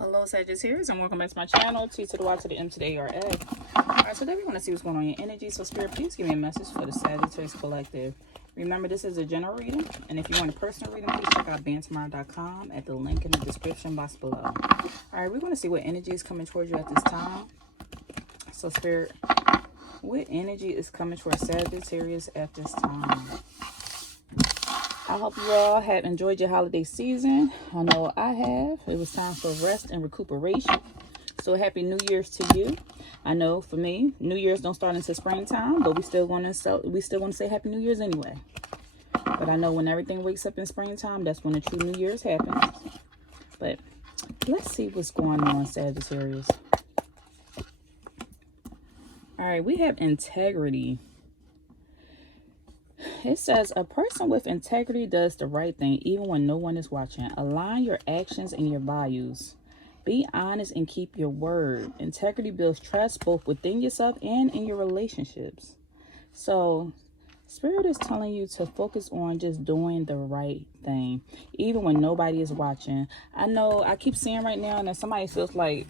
Hello Sagittarius, and welcome back to my channel. T to the Y to the M to the A-R-A. Alright, today we want to see what's going on in your energy. So Spirit, please give me a message for the Sagittarius Collective. Remember, this is a general reading, and if you want a personal reading, please check out BeingTymara.com at the link in the description box below. Alright, we're going to see what energy is coming towards you at this time. So Spirit, what energy is coming towards Sagittarius at this time? I hope you all have enjoyed your holiday season. I know I have. It was time for rest and recuperation. So happy New Year's to you. I know for me, New Year's don't start until springtime, but we still want to say Happy New Year's anyway. But I know when everything wakes up in springtime, that's when the true New Year's happens. But let's see what's going on, Sagittarius. All right, we have integrity. It says a person with integrity does the right thing even when no one is watching. Align your actions and your values. Be honest and keep your word. Integrity builds trust both within yourself and in your relationships. So Spirit is telling you to focus on just doing the right thing even when nobody is watching. I know I keep seeing right now that somebody feels like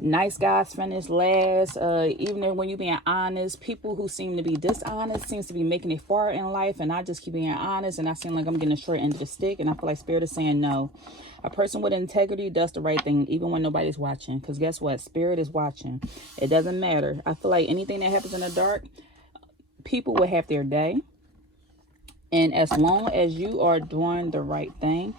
nice guys finish last. Even when you're being honest, people who seem to be dishonest seems to be making it far in life, and I just keep being honest, and I seem like I'm getting a short end of the stick, and I feel like Spirit is saying no. A person with integrity does the right thing even when nobody's watching, because guess what? Spirit is watching. It doesn't matter. I feel like anything that happens in the dark, people will have their day, and as long as you are doing the right thing,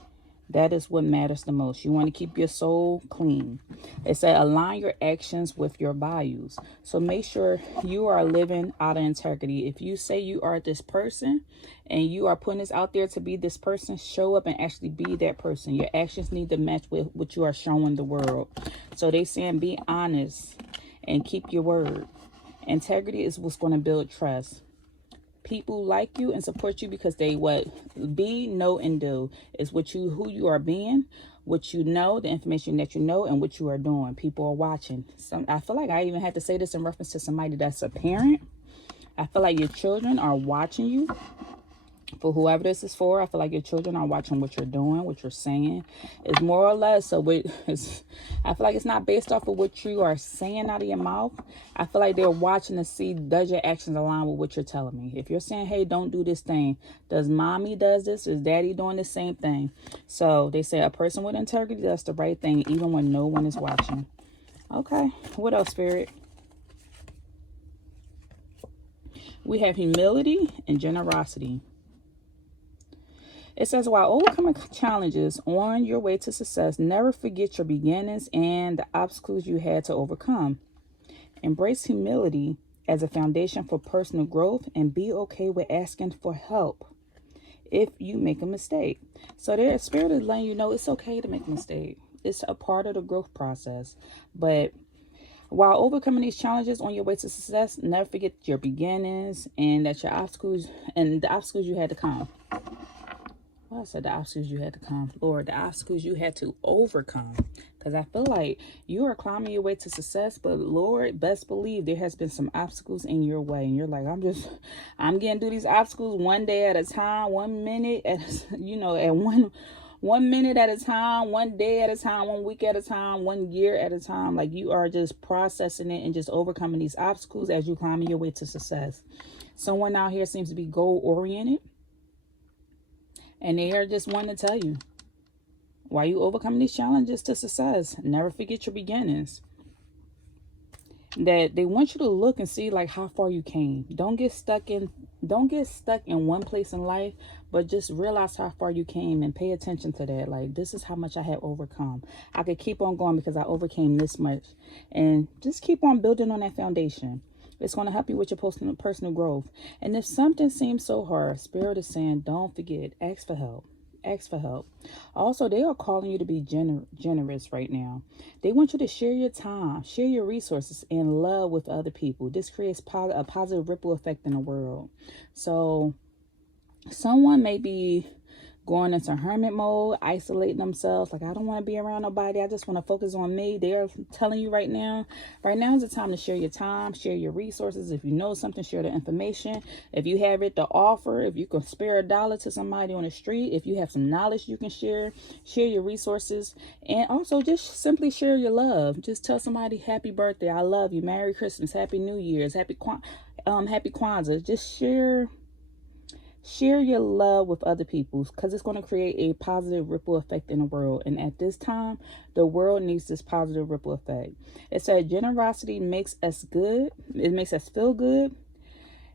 that is what matters the most. You want to keep your soul clean. It said align your actions with your values. So make sure you are living out of integrity. If you say you are this person and you are putting this out there to be this person, show up and actually be that person. Your actions need to match with what you are showing the world. So they saying be honest and keep your word. Integrity is what's going to build trust. People like you and support you because they be, know, and do is who you are being, what you know, the information that you know, and what you are doing. People are watching. I feel like I even had to say this in reference to somebody that's a parent. I feel like your children are watching you. For whoever this is for, I feel like your children are watching what you're doing, what you're saying. It's more or less, I feel like it's not based off of what you are saying out of your mouth. I feel like they're watching to see, does your actions align with what you're telling me? If you're saying, hey, don't do this thing, does mommy does this? Is daddy doing the same thing? So they say a person with integrity does the right thing even when no one is watching. Okay, what else, Spirit? We have humility and generosity. It says, while overcoming challenges on your way to success, never forget your beginnings and the obstacles you had to overcome. Embrace humility as a foundation for personal growth and be okay with asking for help if you make a mistake. So their Spirit is letting you know it's okay to make a mistake. It's a part of the growth process. But while overcoming these challenges on your way to success, never forget your beginnings and that the obstacles you had to come. Well, I said the obstacles you had to come, Lord, the obstacles you had to overcome. Because I feel like you are climbing your way to success, but Lord, best believe there has been some obstacles in your way. And you're like, I'm getting through these obstacles one day at a time, 1 minute at, at one minute at a time, 1 day at a time, 1 week at a time, 1 year at a time. Like you are just processing it and just overcoming these obstacles as you climbing your way to success. Someone out here seems to be goal oriented. And they are just wanting to tell you, while you overcome these challenges to success, never forget your beginnings. That they want you to look and see like how far you came. Don't get stuck in one place in life, but just realize how far you came and pay attention to that. Like, this is how much I have overcome. I could keep on going because I overcame this much. And just keep on building on that foundation. It's going to help you with your personal growth. And if something seems so hard, Spirit is saying, don't forget, ask for help. Ask for help. Also, they are calling you to be generous right now. They want you to share your time, share your resources, and love with other people. This creates a positive ripple effect in the world. So someone may be going into hermit mode, isolating themselves. Like, I don't want to be around nobody. I just want to focus on me. They're telling you right now is the time to share your time, share your resources. If you know something, share the information. If you have it to offer, if you can spare $1 to somebody on the street, if you have some knowledge you can share your resources. And also just simply share your love. Just tell somebody happy birthday, I love you, Merry Christmas, Happy New Year's, Happy Kwanzaa. Just share your love with other people, because it's going to create a positive ripple effect in the world. And at this time, the world needs this positive ripple effect. It said generosity makes us good. It makes us feel good.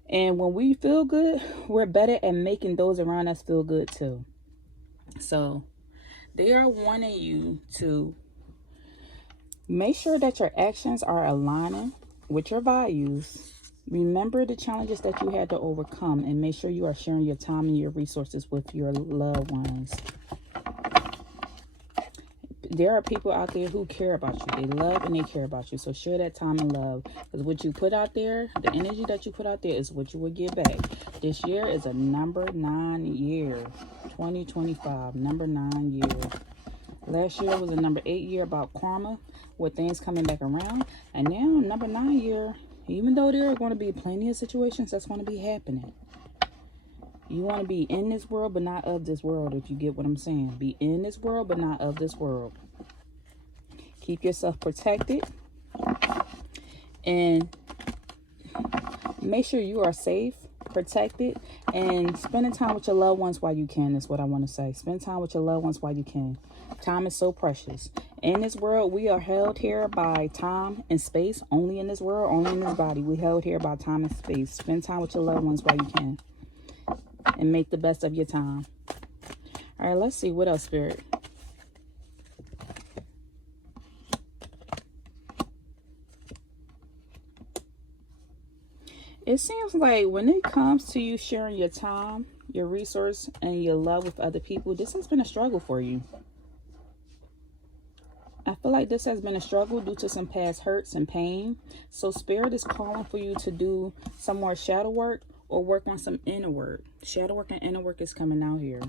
And when we feel good, we're better at making those around us feel good too. So they are wanting you to make sure that your actions are aligning with your values. Remember the challenges that you had to overcome, and make sure you are sharing your time and your resources with your loved ones. There are people out there who care about you. They love and they care about you. So share that time and love. Because what you put out there, the energy that you put out there, is what you will get back. This year is a number 9 year. 2025, number 9 year. Last year was a number 8 year about karma, with things coming back around. And now, number 9 year, even though there are going to be plenty of situations that's going to be happening, you want to be in this world, but not of this world, if you get what I'm saying. Be in this world, but not of this world. Keep yourself protected. And make sure you are safe, protected, and spending time with your loved ones while you can is what I want to say. Spend time with your loved ones while you can. Time is so precious. In this world, we are held here by time and space. Only in this world, only in this body. We held here by time and space. Spend time with your loved ones while you can. And make the best of your time. All right, let's see. What else, Spirit? It seems like when it comes to you sharing your time, your resource, and your love with other people, this has been a struggle for you. I feel like this has been a struggle due to some past hurts and pain. So Spirit is calling for you to do some more shadow work or work on some inner work. Shadow work and inner work is coming out here.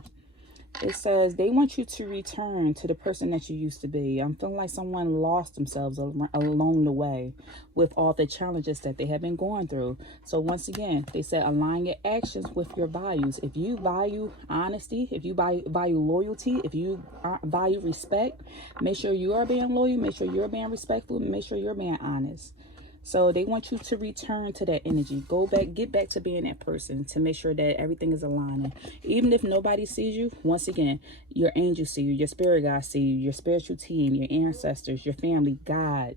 It says they want you to return to the person that you used to be. I'm feeling like someone lost themselves along the way with all the challenges that they have been going through. So once again, they said align your actions with your values. If you value honesty, if you value loyalty, if you value respect, make sure you are being loyal, make sure you're being respectful, make sure you're being honest. So they want you to return to that energy. Go back, get back to being that person, to make sure that everything is aligning. Even if nobody sees you, once again, your angels see you, your spirit guides see you, your spiritual team, your ancestors, your family, God,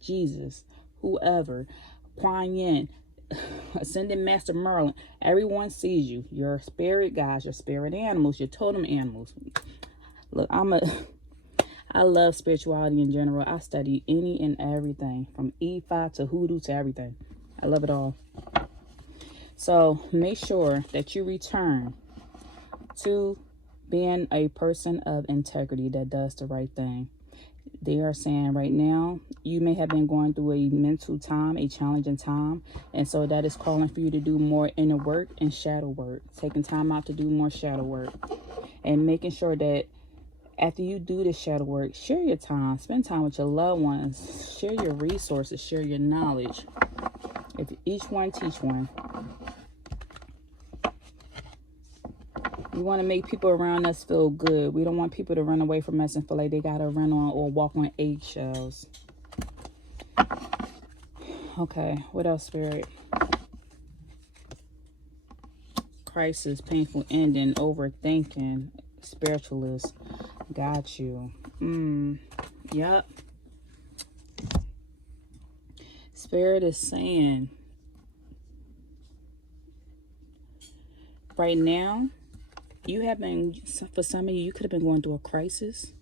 Jesus, whoever, Kuan Yin, Ascended Master Merlin, everyone sees you. Your spirit guides, your spirit animals, your totem animals. Look, I love spirituality in general. I study any and everything, from E5 to hoodoo to everything. I love it all. So make sure that you return to being a person of integrity that does the right thing. They are saying right now, you may have been going through a mental time, a challenging time. And so that is calling for you to do more inner work and shadow work. Taking time out to do more shadow work. And making sure that after you do this shadow work, share your time. Spend time with your loved ones. Share your resources. Share your knowledge. If each one teach one. We want to make people around us feel good. We don't want people to run away from us and feel like they got to run on or walk on eggshells. Okay, what else, Spirit? Crisis, painful ending, overthinking, spiritualist. Got you. Yep. Spirit is saying right now, you have been, for some of you could have been going through a crisis.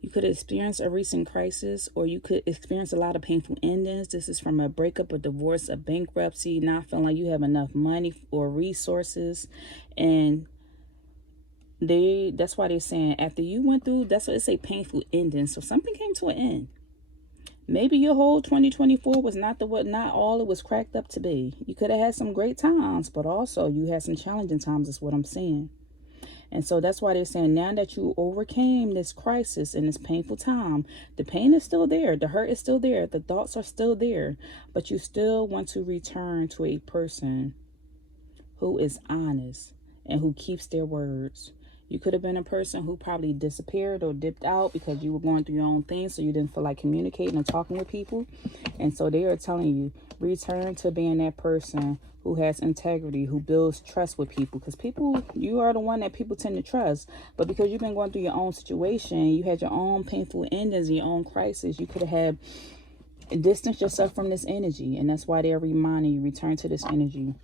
You could have experienced a recent crisis, or you could experience a lot of painful endings. This is from a breakup, a divorce, a bankruptcy, not feeling like you have enough money or resources. And that's why they're saying after you went through, that's what it's a painful ending. So something came to an end. Maybe your whole 2024 was not all it was cracked up to be. You could have had some great times, but also you had some challenging times, is what I'm saying. And so that's why they're saying now that you overcame this crisis and this painful time, the pain is still there. The hurt is still there. The thoughts are still there. But you still want to return to a person who is honest and who keeps their words. You could have been a person who probably disappeared or dipped out because you were going through your own thing, so you didn't feel like communicating and talking with people. And so they are telling you, return to being that person who has integrity, who builds trust with people. Because people, you are the one that people tend to trust. But because you've been going through your own situation, you had your own painful endings, your own crisis, you could have distanced yourself from this energy. And that's why they're reminding you, return to this energy.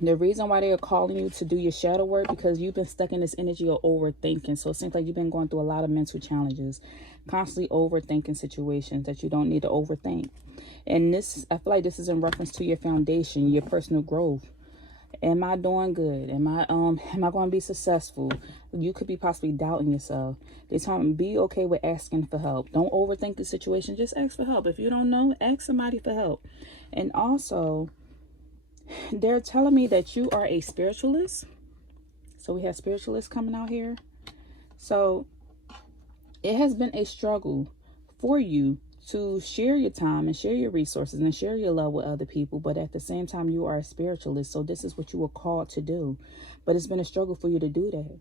The reason why they are calling you to do your shadow work, because you've been stuck in this energy of overthinking. So it seems like you've been going through a lot of mental challenges, constantly overthinking situations that you don't need to overthink. And this, I feel like this is in reference to your foundation, your personal growth. Am I doing good? Am I going to be successful? You could be possibly doubting yourself. They're telling you, be okay with asking for help. Don't overthink the situation. Just ask for help. If you don't know, ask somebody for help. And also, they're telling me that you are a spiritualist. So we have spiritualists coming out here. So it has been a struggle for you to share your time and share your resources and share your love with other people. But at the same time, you are a spiritualist. So this is what you were called to do. But it's been a struggle for you to do that.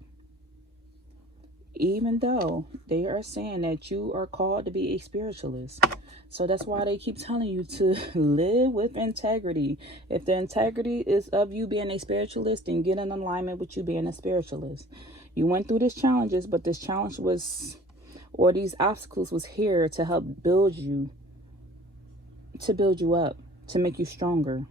Even though they are saying that you are called to be a spiritualist. So that's why they keep telling you to live with integrity. If the integrity is of you being a spiritualist, then get in alignment with you being a spiritualist. You went through these challenges, but this challenge was, or these obstacles was here to help build you, to build you up, to make you stronger.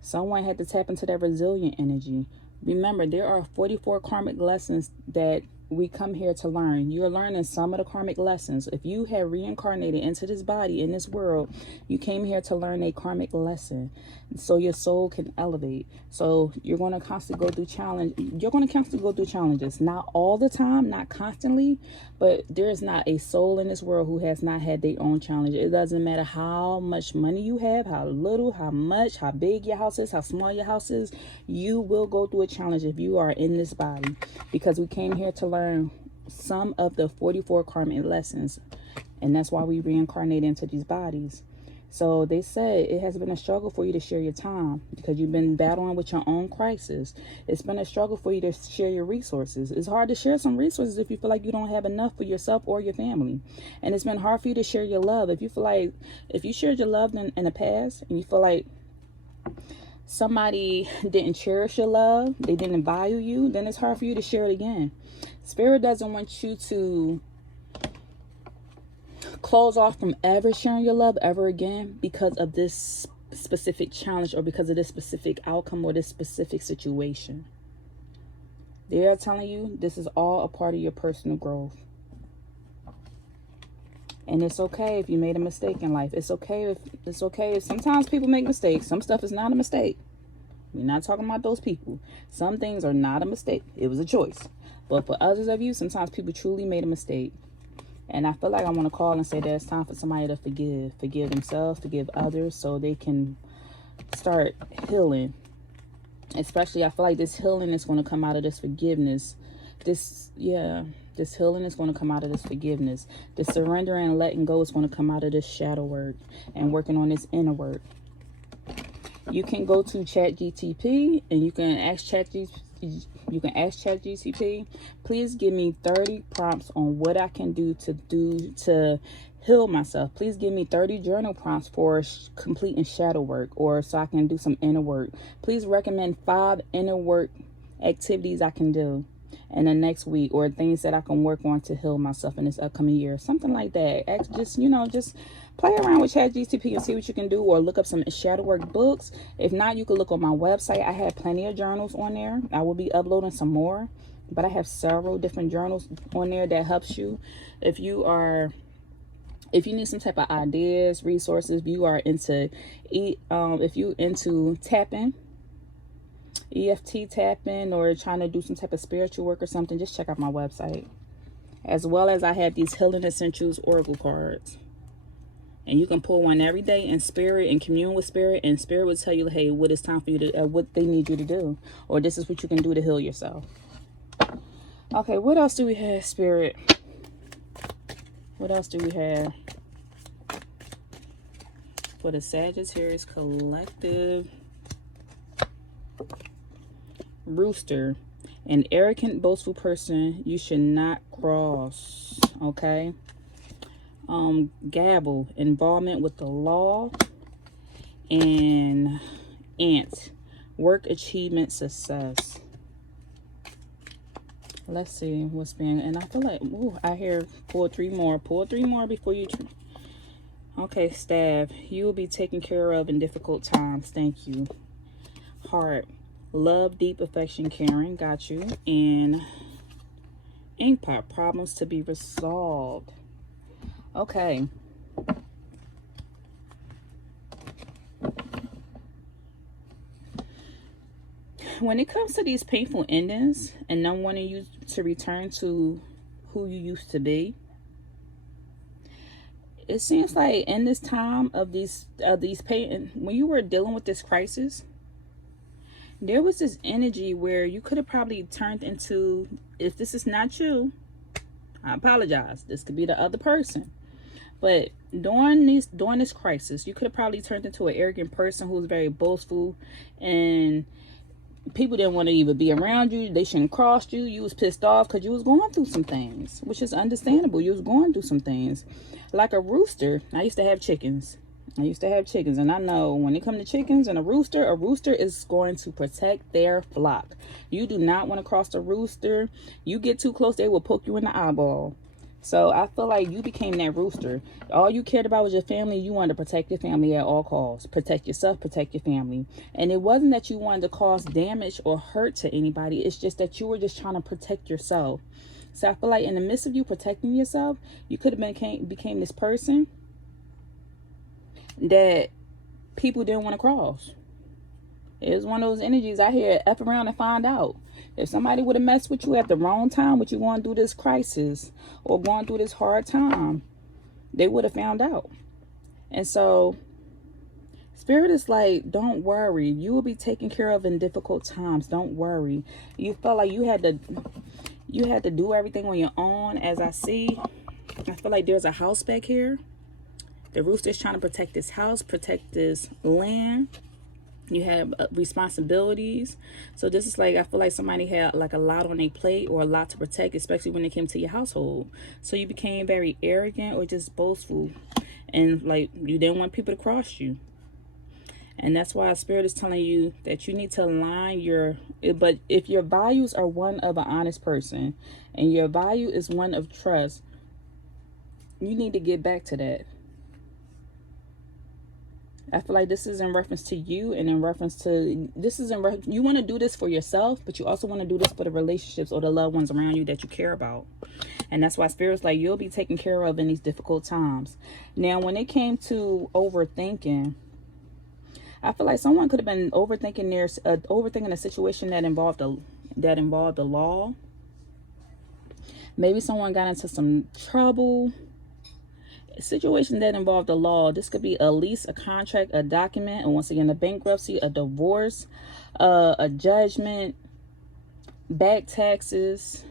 Someone had to tap into that resilient energy. Remember, there are 44 karmic lessons that we come here to learn. You're learning some of the karmic lessons. If you have reincarnated into this body, in this world, you came here to learn a karmic lesson so your soul can elevate. So you're going to constantly go through challenges. Not all the time, not constantly, but there's not a soul in this world who has not had their own challenge. It doesn't matter how much money you have, how little, how much, how big your house is, how small your house is. You will go through a challenge if you are in this body, because we came here to learn some of the 44 karmic lessons, and that's why we reincarnate into these bodies. So they said it has been a struggle for you to share your time because you've been battling with your own crisis. It's been a struggle for you to share your resources. It's hard to share some resources if you feel like you don't have enough for yourself or your family. And it's been hard for you to share your love. If you feel like, if you shared your love in the past and you feel like somebody didn't cherish your love, they didn't value you, then it's hard for you to share it again. Spirit doesn't want you to close off from ever sharing your love ever again because of this specific challenge or because of this specific outcome or this specific situation. They are telling you this is all a part of your personal growth. And it's okay if you made a mistake in life. It's okay if sometimes people make mistakes. Some stuff is not a mistake. We're not talking about those people. Some things are not a mistake. It was a choice. But for others of you, sometimes people truly made a mistake. And I feel like I want to call and say that it's time for somebody to forgive. Forgive themselves, forgive others, so they can start healing. Especially, I feel like this healing is going to come out of this forgiveness. This healing is going to come out of this forgiveness. This surrendering and letting go is going to come out of this shadow work and working on this inner work. You can go to ChatGTP and you can ask ChatGTP, please give me 30 prompts on what I can do to heal myself. Please give me 30 journal prompts for completing shadow work, or so I can do some inner work. Please recommend 5 inner work activities I can do in the next week, or things that I can work on to heal myself in this upcoming year. Something like that. Just play around with ChatGTP and see what you can do, or look up some shadow work books. If not, you can look on my website. I have plenty of journals on there. I will be uploading some more, but I have several different journals on there that helps you. If you need some type of ideas, resources, if you are into tapping, EFT tapping, or trying to do some type of spiritual work or something, just check out my website. As well as I have these Healing Essentials Oracle cards. And you can pull one every day in spirit and commune with spirit, and spirit will tell you, hey, what it's time for you to, what they need you to do, or this is what you can do to heal yourself. Okay, what else do we have, Spirit? What else do we have for the Sagittarius collective? Rooster, an arrogant, boastful person you should not cross. Okay. Gabble, involvement with the law. And ant, work, achievement, success. Let's see what's being, and I feel like, ooh, I hear pull three more before you. Okay, staff, you will be taken care of in difficult times. Thank you. Heart, love, deep affection, caring, got you. And ink pot, problems to be resolved. Okay. When it comes to these painful endings and not wanting you to return to who you used to be, it seems like in this time of these pain, when you were dealing with this crisis, there was this energy where you could have probably turned into, if this is not you, I apologize, this could be the other person. But during this crisis, you could have probably turned into an arrogant person who was very boastful, and people didn't want to even be around you. They shouldn't cross you. You was pissed off because you was going through some things, which is understandable. You was going through some things. Like a rooster, I used to have chickens. And I know when it comes to chickens and a rooster is going to protect their flock. You do not want to cross the rooster. You get too close, they will poke you in the eyeball. So I feel like you became that rooster. All you cared about was your family. You wanted to protect your family at all costs. Protect yourself, protect your family. And it wasn't that you wanted to cause damage or hurt to anybody. It's just that you were just trying to protect yourself. So I feel like in the midst of you protecting yourself, you could have became this person that people didn't want to cross. It was one of those energies I hear, F around and find out. If somebody would have messed with you at the wrong time, when you going through this crisis or going through this hard time, they would have found out. And so Spirit is like, don't worry. You will be taken care of in difficult times. Don't worry. You felt like you had to do everything on your own. As I see, I feel like there's a house back here. The rooster is trying to protect this house, protect this land. You have responsibilities. So this is like, I feel like somebody had like a lot on their plate or a lot to protect, especially when it came to your household. So you became very arrogant or just boastful, and like you didn't want people to cross you. And that's why Spirit is telling you that you need to align but if your values are one of an honest person and your value is one of trust, you need to get back to that. I feel like this is in reference to you, and in reference to, you want to do this for yourself, but you also want to do this for the relationships or the loved ones around you that you care about. And that's why Spirit's like, you'll be taken care of in these difficult times. Now, when it came to overthinking, I feel like someone could have been overthinking a situation that involved the law. Maybe someone got into some trouble. A situation that involved the law. This could be a lease, a contract, a document, and once again, a bankruptcy, a divorce, a judgment, back taxes,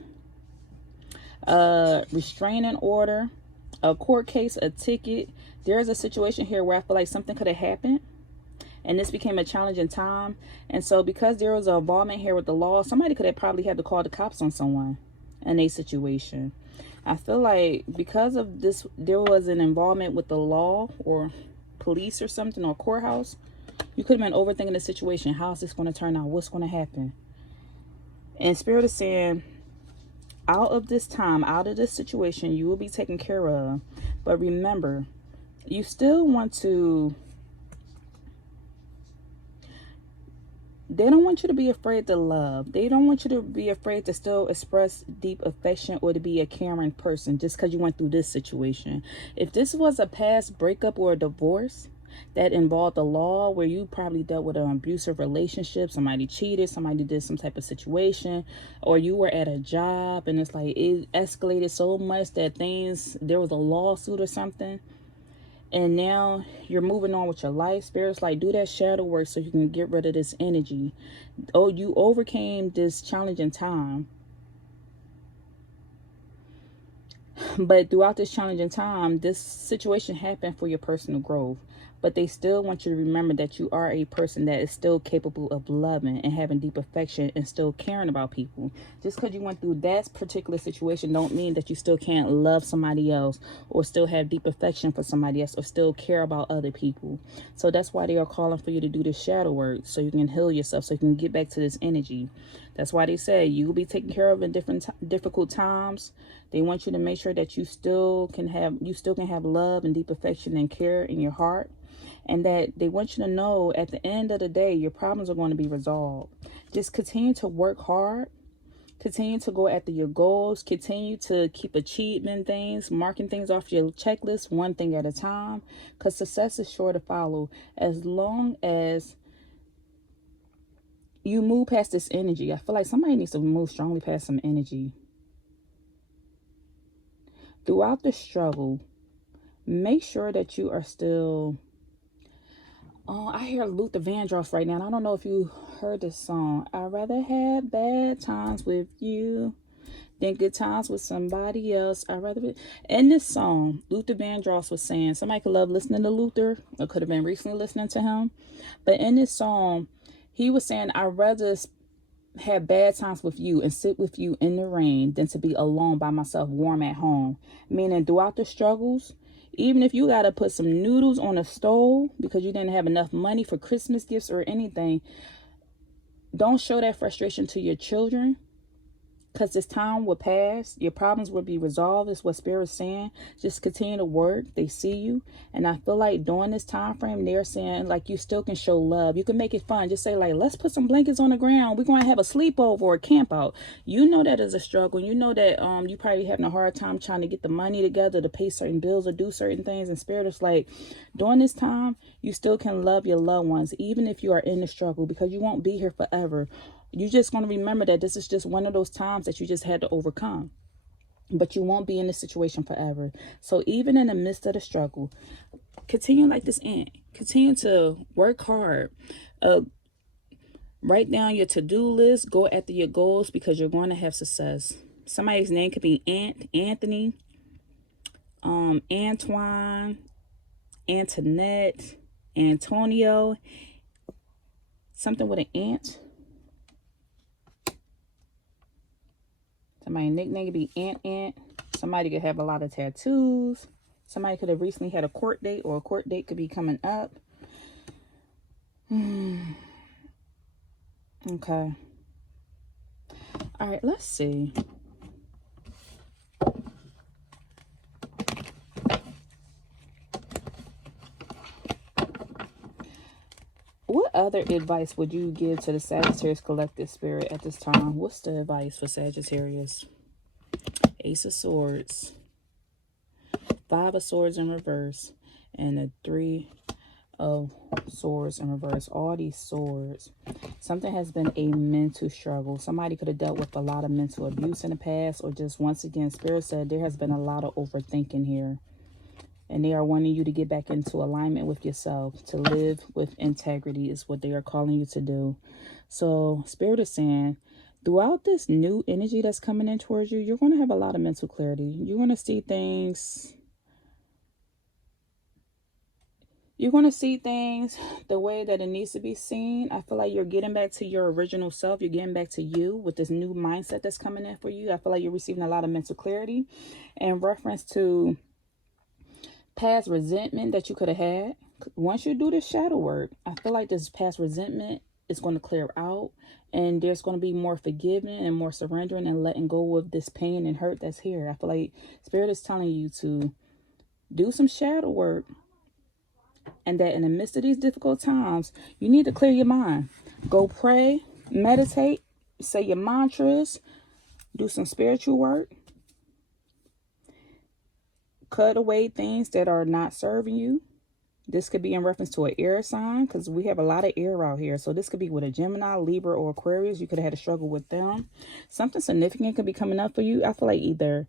restraining order, a court case, a ticket. There's a situation here where I feel like something could have happened, and this became a challenging time. And so because there was an involvement here with the law, somebody could have probably had to call the cops on someone in a situation. I feel like because of this, there was an involvement with the law or police or something, or courthouse. You could have been overthinking the situation. How's this going to turn out? What's going to happen? And Spirit is saying, out of this time, out of this situation, you will be taken care of. But remember, you still want to... They don't want you to be afraid to love. They don't want you to be afraid to still express deep affection or to be a caring person just because you went through this situation. If this was a past breakup or a divorce that involved the law, where you probably dealt with an abusive relationship, somebody cheated, somebody did some type of situation, or you were at a job and it's like it escalated so much that there was a lawsuit or something, and now you're moving on with your life, Spirit's like, do that shadow work so you can get rid of this energy. Oh, you overcame this challenging time. But throughout this challenging time, this situation happened for your personal growth. But they still want you to remember that you are a person that is still capable of loving and having deep affection and still caring about people. Just because you went through that particular situation don't mean that you still can't love somebody else or still have deep affection for somebody else or still care about other people. So that's why they are calling for you to do this shadow work, so you can heal yourself, so you can get back to this energy. That's why they say you will be taken care of in difficult times. They want you to make sure that you still can have love and deep affection and care in your heart. And that they want you to know at the end of the day, your problems are going to be resolved. Just continue to work hard. Continue to go after your goals. Continue to keep achieving things, marking things off your checklist one thing at a time. Because success is sure to follow as long as you move past this energy. I feel like somebody needs to move strongly past some energy. Throughout the struggle, make sure that you are still... Oh, I hear Luther Vandross right now. And I don't know if you heard this song. I'd rather have bad times with you than good times with somebody else. I'd rather be... In this song, Luther Vandross was saying, somebody could love listening to Luther, or could have been recently listening to him. But in this song, he was saying, I'd rather have bad times with you and sit with you in the rain than to be alone by myself, warm at home. Meaning throughout the struggles, even if you got to put some noodles on a stove because you didn't have enough money for Christmas gifts or anything, don't show that frustration to your children. Because this time will pass. Your problems will be resolved. Is what Spirit's saying. Just continue to work. They see you. And I feel like during this time frame, they're saying like you still can show love. You can make it fun. Just say like, let's put some blankets on the ground. We're going to have a sleepover or a camp out. You know that is a struggle. You know that you probably having a hard time trying to get the money together to pay certain bills or do certain things. And Spirit is like, during this time, you still can love your loved ones, even if you are in the struggle, because you won't be here forever. You're just going to remember that this is just one of those times that you just had to overcome. But you won't be in this situation forever. So even in the midst of the struggle, continue like this ant. Continue to work hard. Write down your to-do list. Go after your goals because you're going to have success. Somebody's name could be Anthony, Antoine, Antoinette, Antonio. Something with an ant. Somebody's nickname could be Ant. Somebody could have a lot of tattoos. Somebody could have recently had a court date, or a court date could be coming up. Okay. All right, let's see. What other advice would you give to the Sagittarius collective spirit at this time? What's the advice for Sagittarius? Ace of Swords, Five of Swords in reverse, and the Three of Swords in reverse. All these swords. Something has been a mental struggle. Somebody could have dealt with a lot of mental abuse in the past, or just once again, Spirit said there has been a lot of overthinking here. And they are wanting you to get back into alignment with yourself, to live with integrity is what they are calling you to do. So Spirit is saying, throughout this new energy that's coming in towards you, you're going to have a lot of mental clarity. You're going to see things. You're going to see things the way that it needs to be seen. I feel like you're getting back to your original self. You're getting back to you with this new mindset that's coming in for you. I feel like you're receiving a lot of mental clarity in reference to past resentment that you could have had. Once you do this shadow work, I feel like this past resentment is going to clear out, and there's going to be more forgiving and more surrendering and letting go of this pain and hurt that's here. I feel like Spirit is telling you to do some shadow work, and that in the midst of these difficult times, you need to clear your mind. Go pray, meditate, say your mantras, do some spiritual work. Cut away things that are not serving you. This could be in reference to an air sign, because we have a lot of air out here. So this could be with a Gemini, Libra, or Aquarius. You could have had a struggle with them. Something significant could be coming up for you. I feel like either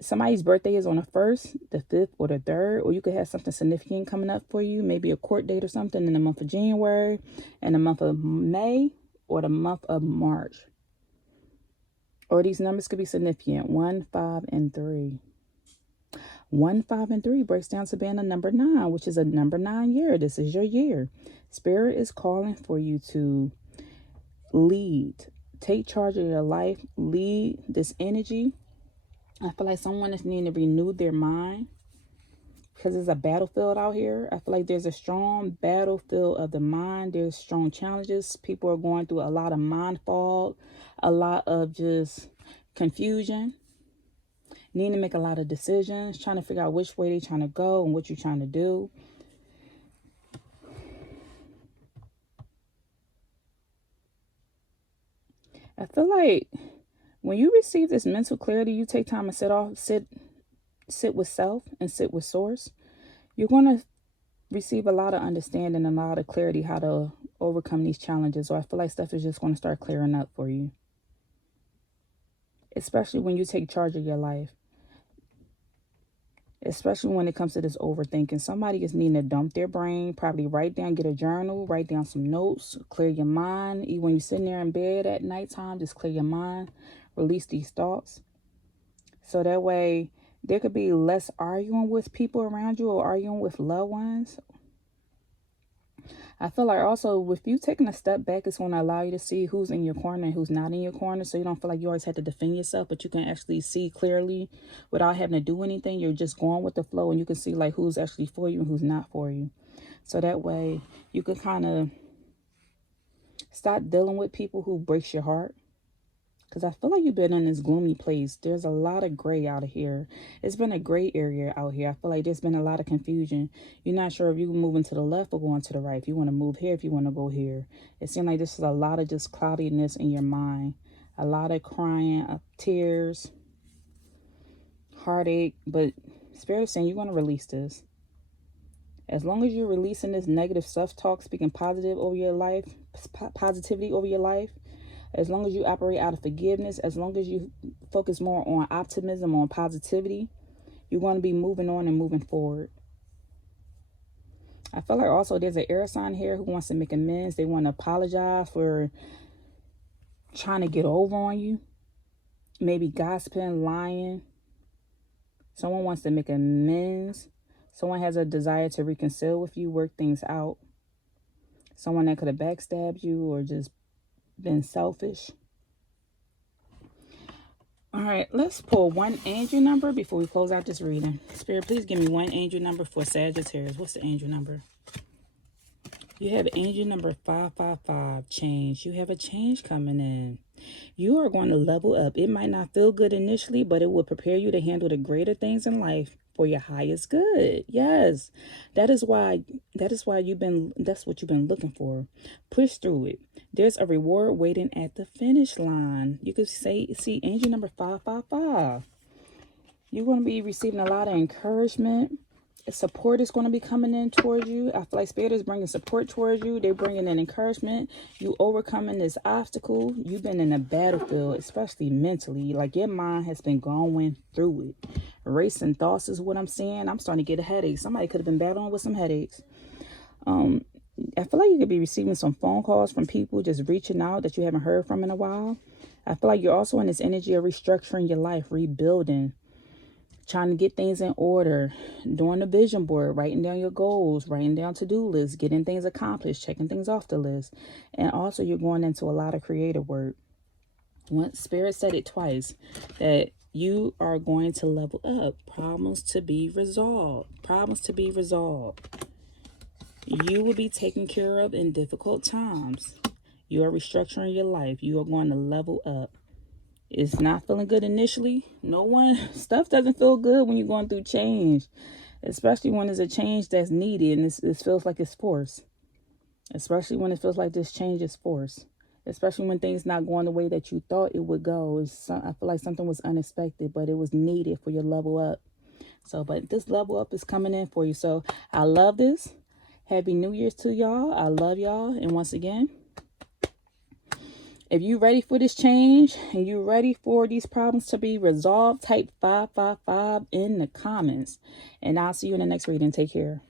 somebody's birthday is on the 1st, the 5th, or the 3rd, or you could have something significant coming up for you. Maybe a court date or something in the month of January, and the month of May, or the month of March. Or these numbers could be significant. 1, 5, and 3. 1, 5, and 3 breaks down to being a number 9, which is a number 9 year. This is your year. Spirit is calling for you to lead. Take charge of your life. Lead this energy. I feel like someone is needing to renew their mind, because there's a battlefield out here. I feel like there's a strong battlefield of the mind. There's strong challenges. People are going through a lot of mind fog, a lot of just confusion, needing to make a lot of decisions, trying to figure out which way they're trying to go and what you're trying to do. I feel like when you receive this mental clarity, you take time to sit with self and sit with source. You're going to receive a lot of understanding and a lot of clarity how to overcome these challenges. So I feel like stuff is just going to start clearing up for you, especially when you take charge of your life, especially when it comes to this overthinking. Somebody is needing to dump their brain, probably get a journal, write down some notes, clear your mind. Even when you're sitting there in bed at nighttime, just clear your mind, release these thoughts. So that way there could be less arguing with people around you or arguing with loved ones. I feel like also with you taking a step back, it's going to allow you to see who's in your corner and who's not in your corner. So you don't feel like you always have to defend yourself, but you can actually see clearly without having to do anything. You're just going with the flow, and you can see like who's actually for you and who's not for you. So that way you can kind of stop dealing with people who breaks your heart. Because I feel like you've been in this gloomy place. There's a lot of gray out of here. It's been a gray area out here. I feel like there's been a lot of confusion. You're not sure if you're moving to the left or going to the right. If you want to move here, if you want to go here. It seems like this is a lot of just cloudiness in your mind. A lot of crying, tears, heartache. But Spirit is saying you're going to release this. As long as you're releasing this negative self-talk, speaking positivity over your life, as long as you operate out of forgiveness, as long as you focus more on optimism, on positivity, you're going to be moving on and moving forward. I feel like also there's an air sign here who wants to make amends. They want to apologize for trying to get over on you. Maybe gossiping, lying. Someone wants to make amends. Someone has a desire to reconcile with you, work things out. Someone that could have backstabbed you or just been selfish. All right, let's pull one angel number before we close out this reading. Spirit, please give me one angel number for Sagittarius. What's the angel number? You have angel number 555, change. You have a change coming in. You are going to level up. It might not feel good initially, but it will prepare you to handle the greater things in life for your highest good. Yes, that's what you've been looking for. Push through it. There's a reward waiting at the finish line. You could see angel number 555. You're going to be receiving a lot of encouragement. Support is going to be coming in towards you. I feel like Spirit is bringing support towards you. They're bringing in encouragement. You overcoming this obstacle. You've been in a battlefield, especially mentally. Like your mind has been going through it. Racing thoughts is what I'm seeing. I'm starting to get a headache. Somebody could have been battling with some headaches. I feel like you could be receiving some phone calls from people just reaching out that you haven't heard from in a while. I feel like you're also in this energy of restructuring your life, rebuilding, trying to get things in order, doing a vision board, writing down your goals, writing down to-do lists, getting things accomplished, checking things off the list. And also you're going into a lot of creative work. Once Spirit said it twice, that you are going to level up. Problems to be resolved. Problems to be resolved. You will be taken care of in difficult times. You are restructuring your life. You are going to level up. It's not feeling good initially. Stuff doesn't feel good when you're going through change, especially when it's a change that's needed and it feels like it's forced. Especially when it feels like this change is forced. Especially when things not going the way that you thought it would go. I feel like something was unexpected, but it was needed for your level up. But this level up is coming in for you. So I love this. Happy New Year's to y'all. I love y'all. And once again, if you're ready for this change and you're ready for these problems to be resolved, type 555 in the comments. And I'll see you in the next reading. Take care.